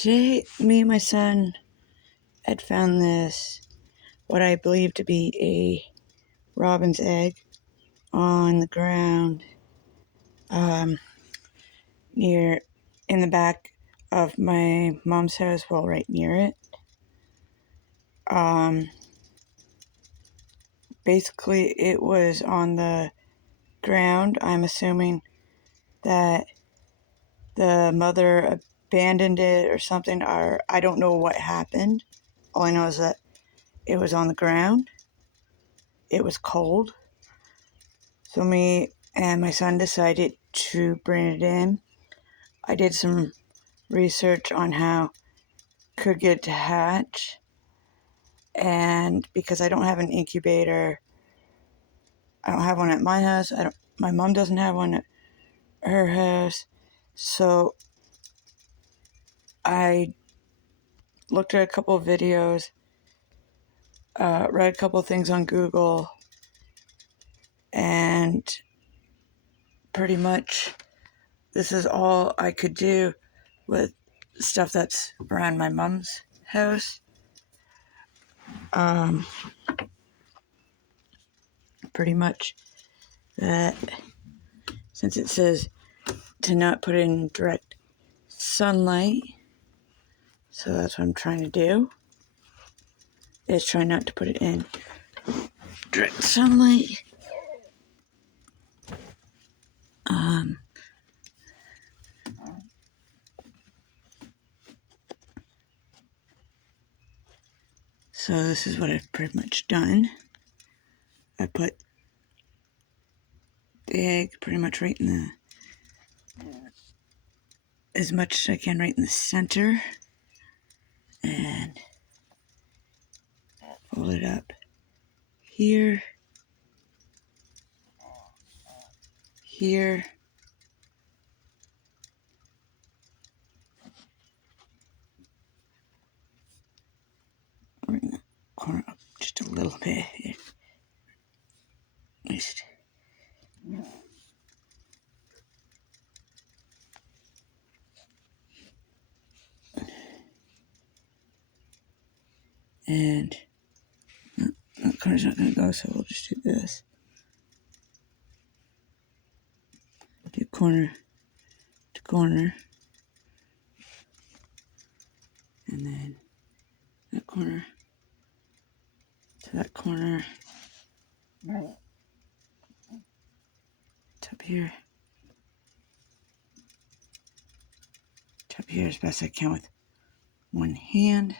Today, me and my son had found this, what I believe to be a robin's egg, on the ground near, in the back of my mom's house, well, right near it. Basically, it was on the ground. I'm assuming that the mother abandoned it or something, or I don't know what happened. All I know is that it was on the ground. It was cold. So me and my son decided to bring it in. I did some research on how it could get to hatch. And because I don't have an incubator, I don't have one at my house. My mom doesn't have one at her house. So I looked at a couple of videos, read a couple of things on Google, and pretty much this is all I could do with stuff that's around my mom's house. Pretty much that, since it says to not put it in direct sunlight, so that's what I'm trying to do, is try not to put it in direct sunlight. So this is what I've pretty much done. I put the egg pretty much right in the, as much as I can, right in the center, and fold it up here, here, bring the corner up just a little bit, at least. And that corner's not going to go, so we'll just do this. Do corner to corner. And then that corner to that corner. Top here. Top here as best I can with one hand.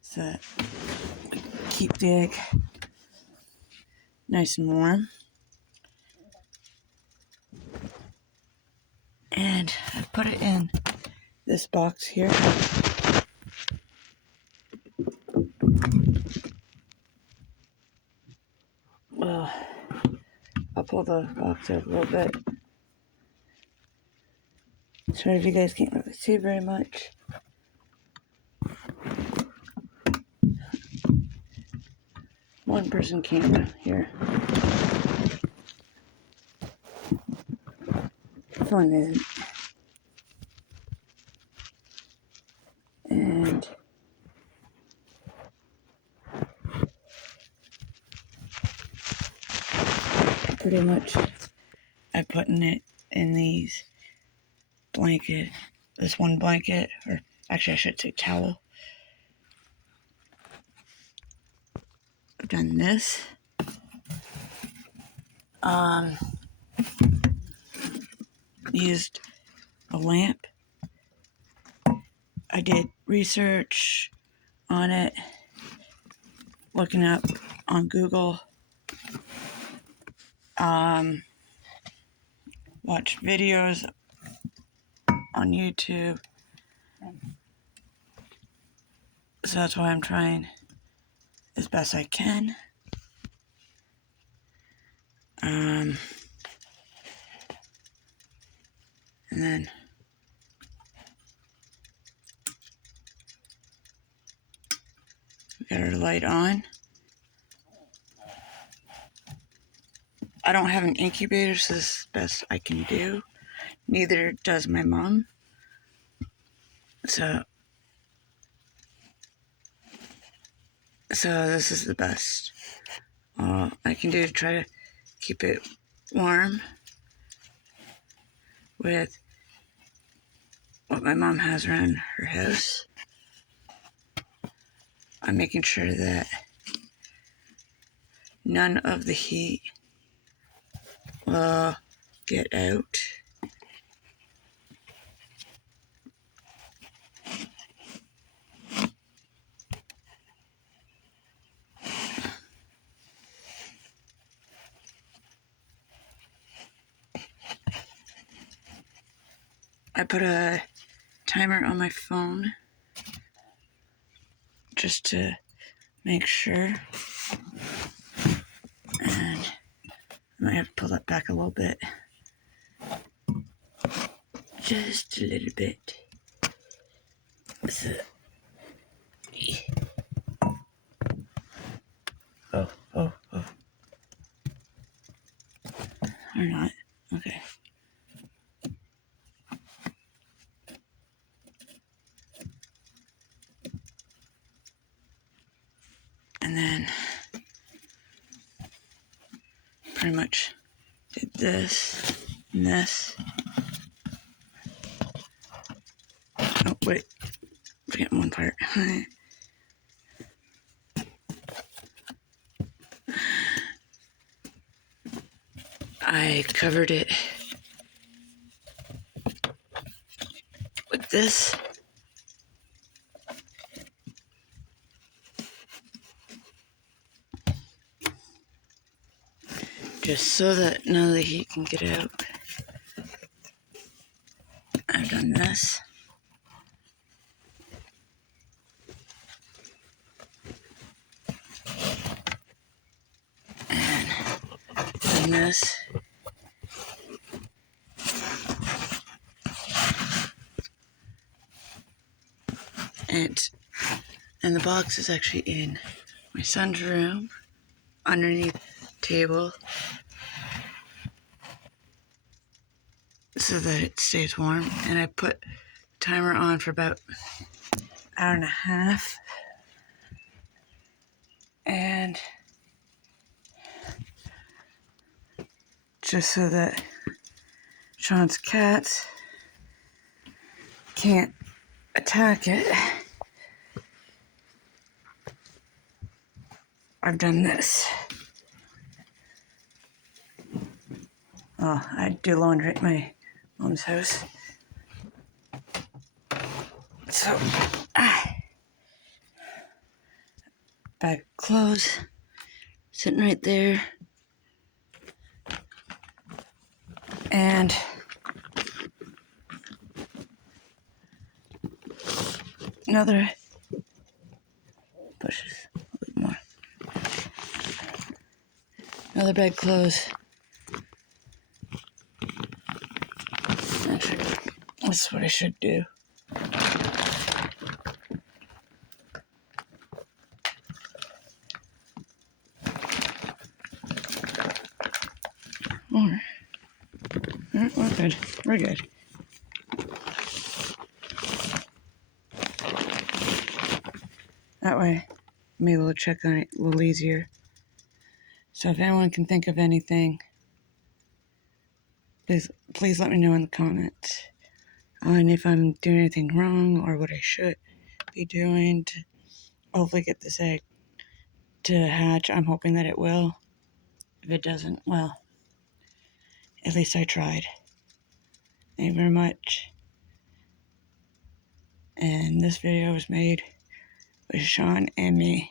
So that we keep the egg nice and warm. And I put it in this box here. Well, I'll pull the box out a little bit. Sorry if you guys can't really see very much. One person camera here. Fun, isn't it? And pretty much I'm putting it in these this one blanket, or actually I should say towel. I've done this. Used a lamp. I did research on it, looking up on Google, watched videos on YouTube. So that's why I'm trying as best I can. And then we got our light on. I don't have an incubator, so this is the best I can do. Neither does my mom. So this is the best all I can do to try to keep it warm with what my mom has around her house. I'm making sure that none of the heat will get out. I put a timer on my phone just to make sure. And I might have to pull that back a little bit. Just a little bit. So, oh. Or not. Okay. And then pretty much did this and this. Oh, wait. Forgetting one part. I covered it with this. Just so that none of the heat can get out. I've done this. And done this. And the box is actually in my son's room, underneath the table, so that it stays warm. And I put the timer on for about an hour and a half. And just so that Shawn's cats can't attack it, I've done this. Oh, I do laundry at my mom's house. So, bag of clothes sitting right there. And another pushes a bit more. Another bag of clothes. Actually, that's what I should do. Alright. We're good. We're good. That way, I'm able to check on it a little easier. So if anyone can think of anything, please let me know in the comments. And if I'm doing anything wrong or what I should be doing to hopefully get this egg to hatch. I'm hoping that it will. If it doesn't, well, at least I tried. Thank you very much. And this video was made with Shawn and me.